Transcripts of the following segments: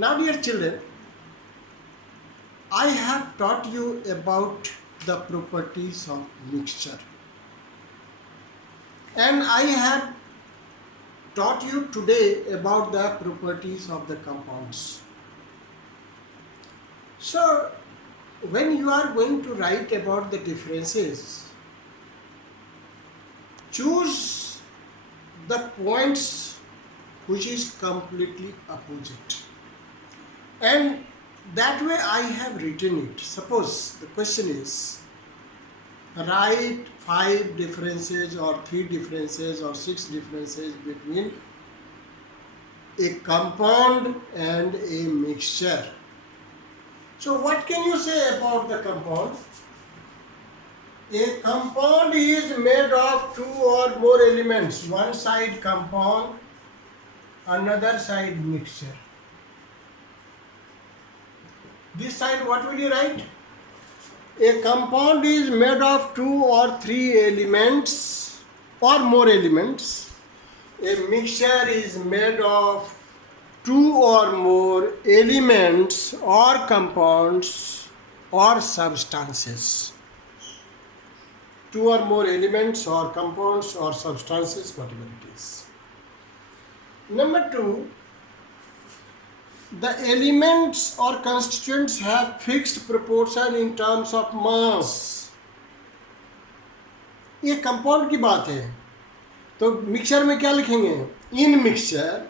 Now, dear children, I have taught you about the properties of mixture, and I have taught you today about the properties of the compounds. So, when you are going to write about the differences, choose the points which is completely opposite, and that way I have written it. Suppose the question is, write 5 differences or 3 differences or 6 differences between a compound and a mixture. So what can you say about the compound? A compound is made of 2 or more elements. One side compound, another side mixture. This side, what will you write? A compound is made of 2 or 3 elements or more elements. A mixture is made of 2 or more elements or compounds or substances. 2 or more elements or compounds or substances, whatever it is. Number 2, the elements or constituents have fixed proportion in terms of mass. ये compound की बात है, तो mixture में क्या लिखेंगे? इन mixture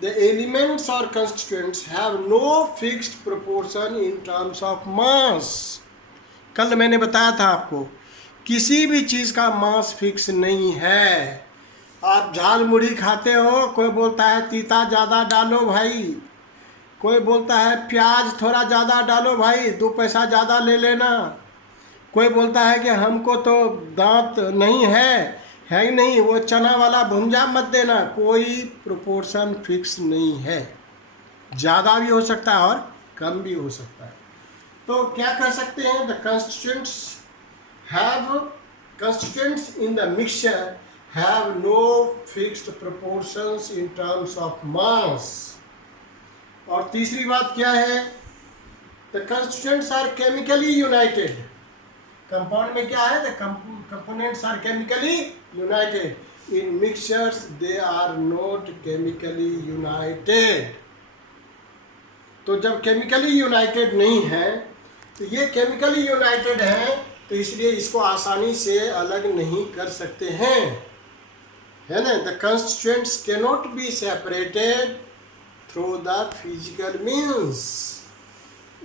the elements or constituents have no fixed proportion in terms of mass. कल मैंने बताया था आपको, किसी भी चीज़ का मास फिक्स नहीं है. आप झाल मुढ़ी खाते हो, कोई बोलता है तीता ज़्यादा डालो भाई, कोई बोलता है प्याज थोड़ा ज़्यादा डालो भाई, 2 पैसा ज़्यादा ले लेना. कोई बोलता है कि हमको तो दांत नहीं है ही नहीं, वो चना वाला भुंजा मत देना. कोई प्रोपोर्शन फिक्स नहीं है, ज़्यादा भी हो सकता है और कम भी हो सकता है. तो क्या कर सकते हैं? The constituents in the mixture have no fixed proportions in terms of mass. और तीसरी बात क्या है? The constituents are chemically united. Compound में क्या है? The components are chemically united. In mixtures they are not chemically united. तो जब केमिकली यूनाइटेड नहीं है, तो ये केमिकली यूनाइटेड है, तो इसलिए इसको आसानी से अलग नहीं कर सकते हैं, है ना. The constituents can not be separated through the physical means.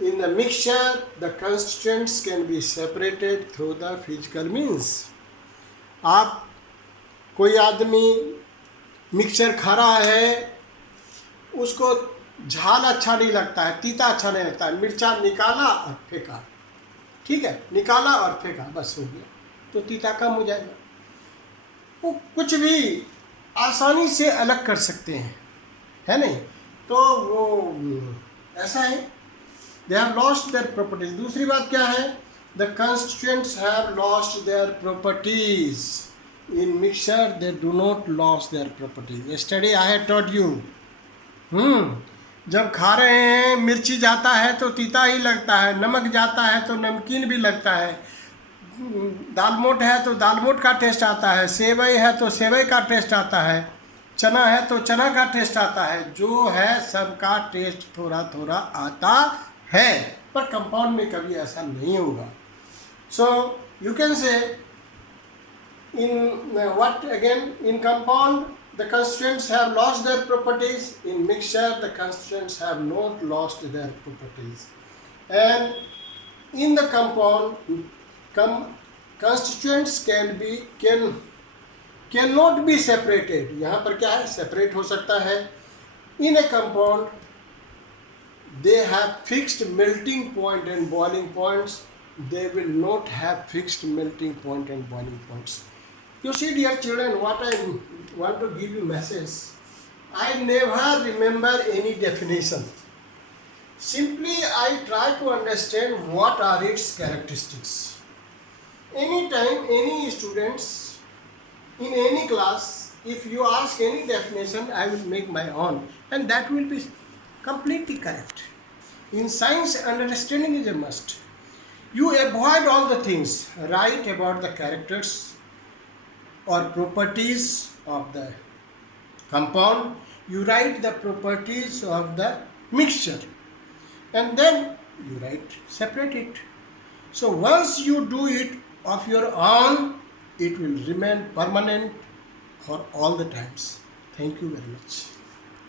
In the mixture, the constituents can be separated through the physical means. आप कोई आदमी मिक्सचर खा रहा है, उसको झाल अच्छा नहीं लगता है, तीता अच्छा नहीं लगता है, मिर्चा निकाला और फेंका, ठीक है, निकाला और फेंका, बस हो गया, तो तीता कम हो जाएगा. वो कुछ भी आसानी से अलग कर सकते हैं, है नहीं. तो वो ऐसा है. They have lost their properties. दूसरी बात क्या है? The constituents have lost their properties. In mixture, they do not lose their properties. Yesterday I had taught you. जब खा रहे हैं, मिर्ची जाता है तो तीता ही लगता है, नमक जाता है तो नमकीन भी लगता है, दालमोट है तो दालमोट का टेस्ट आता है, सेवई है तो सेवई का टेस्ट आता है, चना है तो चना का टेस्ट आता है. जो है सबका टेस्ट थोड़ा थोड़ा आता है, पर कंपाउंड में कभी ऐसा नहीं होगा. So you can say in what again, in compound the constituents have lost their properties. In mixture, the constituents have not lost their properties. And in the compound, constituents cannot be separated. यहाँ पर क्या है? Separate हो सकता है. In a compound, they have fixed melting point and boiling points. They will not have fixed melting point and boiling points. You see, dear children, what I want to give you message. I never remember any definition. Simply, I try to understand what are its characteristics. Anytime, any students in any class, if you ask any definition, I will make my own, and that will be Completely correct. In science, understanding is a must. You avoid all the things, write about the characters or properties of the compound. You write the properties of the mixture, and then you write separate it. So once you do it of your own, it will remain permanent for all the times. Thank you very much.